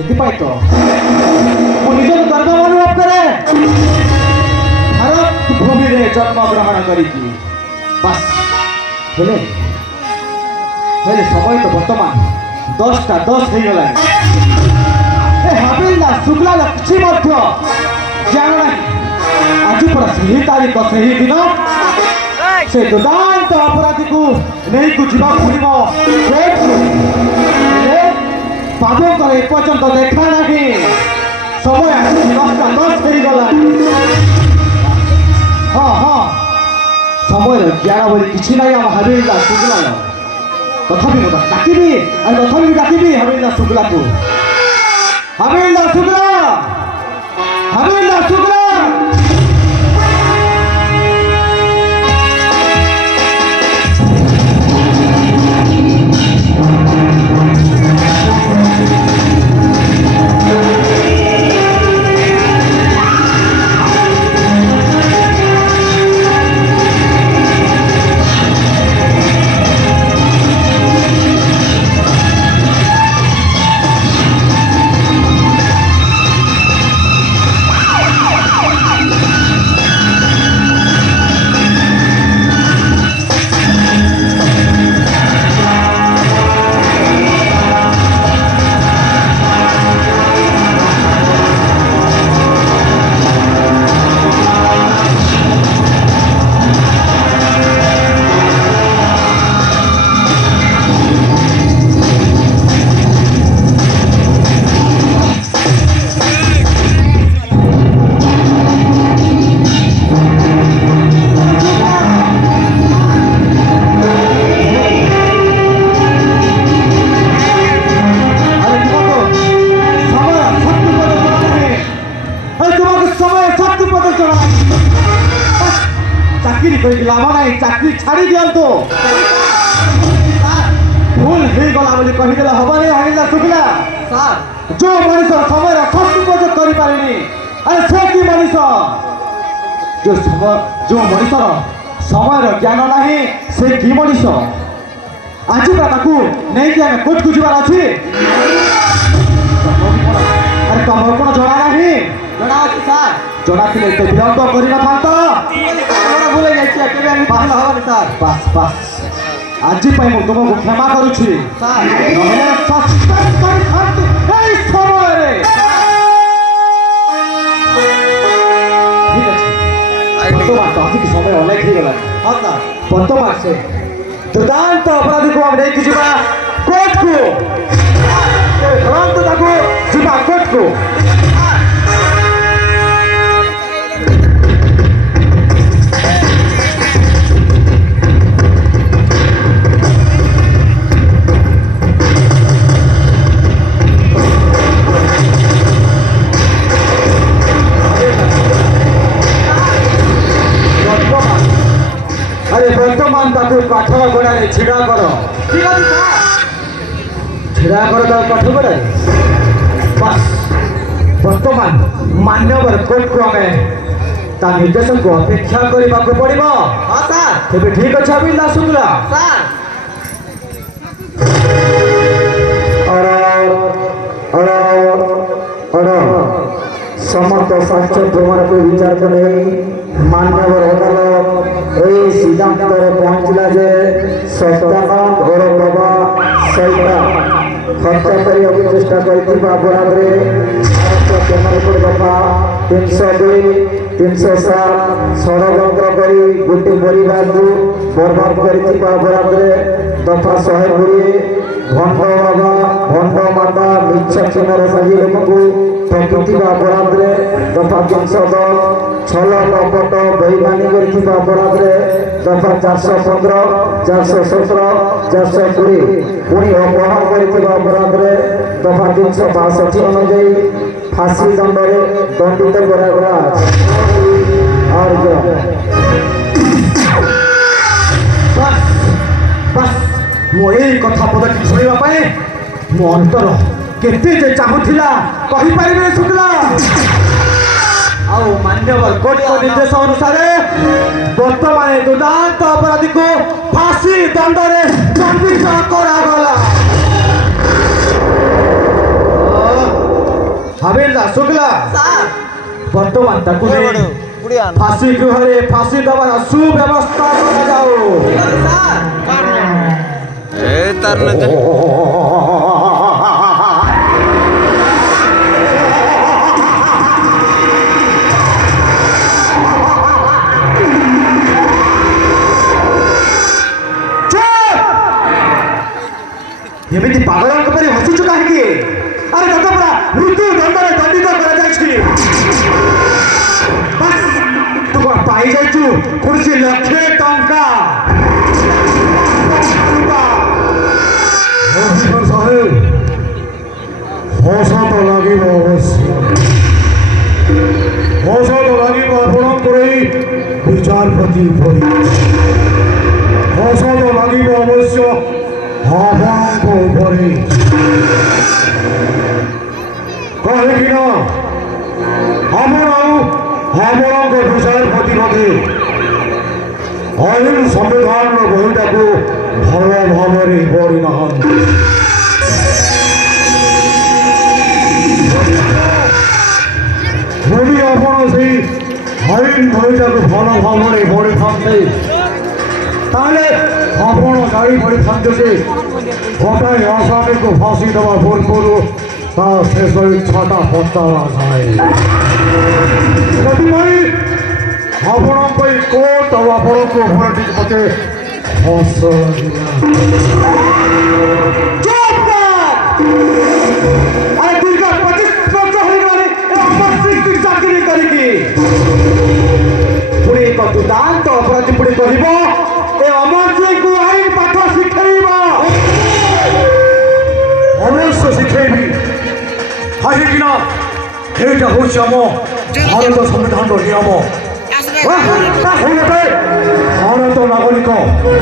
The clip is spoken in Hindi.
ସେଥିପାଇଁ ତ ମୁଁ ନିଜକୁ ଗର୍ବ ଅନୁଭବ କରେ ଭାରତ ଭୂମିରେ ଜନ୍ମଗ୍ରହଣ କରିକି। ବାସ୍ ହେଲେ ହେଲେ ସମୟ ତ ବର୍ତ୍ତମାନ 10ଟା 10 ହେଇଗଲାଣି। ଏ ହାବିଲଦାର ଶୁକ୍ଲାର କିଛି ମଧ୍ୟ ଜାଣ ନାହିଁ। ଆଜି ପରା ସେହି ତାରିଖ, ସେହି ଦିନ ସେ ଦୁର୍ଦାନ୍ତ ଅପରାଧୀକୁ ନେଇକୁ ଯିବାକୁ ପଡ଼ିବ କୋର୍ଟକୁ। ହେଲେ ବାବୁଙ୍କର ଏପର୍ଯ୍ୟନ୍ତ ଦେଖା ନାହିଁ। ସମୟ ଆସିଛି 10ଟା 10 ହେଇଗଲାଣି। ହଁ ହଁ, ସମୟର ଜ୍ଞାନ ବୋଲି କିଛି ନାହିଁ ଆମ ହାବିଲଦାର ଶୁକ୍ଲାର। ତଥାପି ମୁଁ ଡାକିବି, ଆଉ ତଥାପି ଡାକିବି ହାବିଲଦାର ଶୁକ୍ଲାକୁ। ହାବିଲଦାର ଶୁକ୍ଲା, ହାବିଲଦାର ଶୁକ୍ଲା। लाभ नहीं, चाकरी छाड़ी दिंतु। भूल हो गला बोली कहीदेले हबनी हाबिलदार शुक्ला। जो मनीष समय सदुपयोग कर पारिनी, अरे से कि मनीष जो मनीषर समय ज्ञान नहीं, से कि मनीष आज नहीं कि कोर्ट को जीवार अच्छी। अरे तुम कौन जना नहीं? जना अच्छी सार, जना थे विलंब कर भूल जाए सर। बस बस आज तुमको क्षमा करुच्ची। अधिक समय अनेक हो गला। बर्तमान से दुर्दांत अपराधी को हम नहीं जा कोर्ट को जीवा कोर्ट को। बर्तमान काठर गड़ा छिड़ा कर छिड़ा कर काठ गड़ा। बस बर्तमान मान्यवर कोर्ट को आम निर्देश को अपेक्षा करने को पड़ो। हाँ सर, तेज ठीक अच्छे हाबिलदार शुक्ला। समस्त साक्ष्य प्रमाण को विचार कर मान्यवर अदालत यही सिद्धांत पहुंचला जे सत्यानंद और बाबा सहिता हत्या करने चेष्टा करपराध दफा 302 307 षड़यंत्र कर गोटे परिवार को बर्बाद करपराध दफा 120 भंड बाबा भंड माता मिछ चिन्हर साजी लोक ठकी अपराध दफा 310 छल कपट बेईमानी अपराध दफा 415 417 420 पुणी अपहरण कर अपराध दफा 362 अनुजाई फांसी दंड दंडित करागला। और बस मुझे कथा पदक शुणापी मो अंतर केते चाहूला कहीपर शुक्ला। आओ मान्यवर कोर्ट को निर्देश अनुसार वर्तमान दुर्दांत अपराधी को फांसी दंड दंडित करागला। ହାବେଲଦାର ଶୁକ୍ଲା ସାର୍ ବର୍ତ୍ତମାନ ତାକୁ ନେଇ ବୁଢ଼ିଆ ফাঁসি গৃহে ফাঁসি দেওয়ার সুব্যবস্থা করা যাও ଏ ତାର ନା ଏମିତି ପାଗଳଙ୍କ ପରି ହସୁଛୁ କାହିଁକି? ଆରେ ତତେ ପୁରା ମୃତ୍ୟୁ ଦଣ୍ଡରେ ଦଣ୍ଡିତ କରାଯାଇଛି। ବାସ୍ ତୁ କଣ ପାଇଯାଇଛୁ କୌଣସି ଲକ୍ଷେ ଟଙ୍କା? ସାହେବ ହସ ତ ଲାଗିବ ଅବଶ୍ୟ, ହସ ତ ଲାଗିବ ଆପଣଙ୍କର ଏଇ ବିଚାରପତି ପରି, ହସ ତ ଲାଗିବ ଅବଶ୍ୟ ଆପଣଙ୍କ ଉପରେ, କାହିଁକି ନା ଆପଣ ଆଉ ଆପଣଙ୍କ ବିଚାରପତି ମଧ୍ୟ ଆଇନ ସମ୍ବିଧାନର ବହିଟାକୁ ଭଲ ଭାବରେ ପଢ଼ିନାହାନ୍ତି। ଯଦି ଆପଣ ସେଇ ଆଇନ ବହିଟାକୁ ଭଲ ଭାବରେ ପଢ଼ିଥାନ୍ତେ ତାହେଲେ ଆପଣ ଜାଣିପାରିଥାନ୍ତେ ଯେ ଗୋଟାଏ ଆସାମୀକୁ ଫାଶୀ ଦେବା ପୂର୍ବରୁ ତା ଶେଷ ଇଚ୍ଛାଟା ପଚାରା ଯାଏ। ସେଥିପାଇଁ ଆପଣଙ୍କ ପାଇଁ କୋର୍ଟ ଆଉ ଆପଣଙ୍କ ଉପରେ ଟିକେ ମତେ ହସ ଲାଗିଲା। ଆରେ ଦୀର୍ଘ 25 ବର୍ଷ ହୋଇଗଲାଣି ଚାକିରି କରିକି ପୁଣି ଏକ ଦୁର୍ଦାନ୍ତ ଅପରାଧୀ ପୁଣି କହିବ ଏ ଅମର ସିଂଙ୍କୁ ଆଇନ ପାଠ ଶିଖେଇବ। ଅବଶ୍ୟ ଶିଖେଇବି, କାହିଁକିନା ଏଇଟା ହେଉଛି ଆମ ଭାରତ ସମ୍ବିଧାନର ନିୟମ।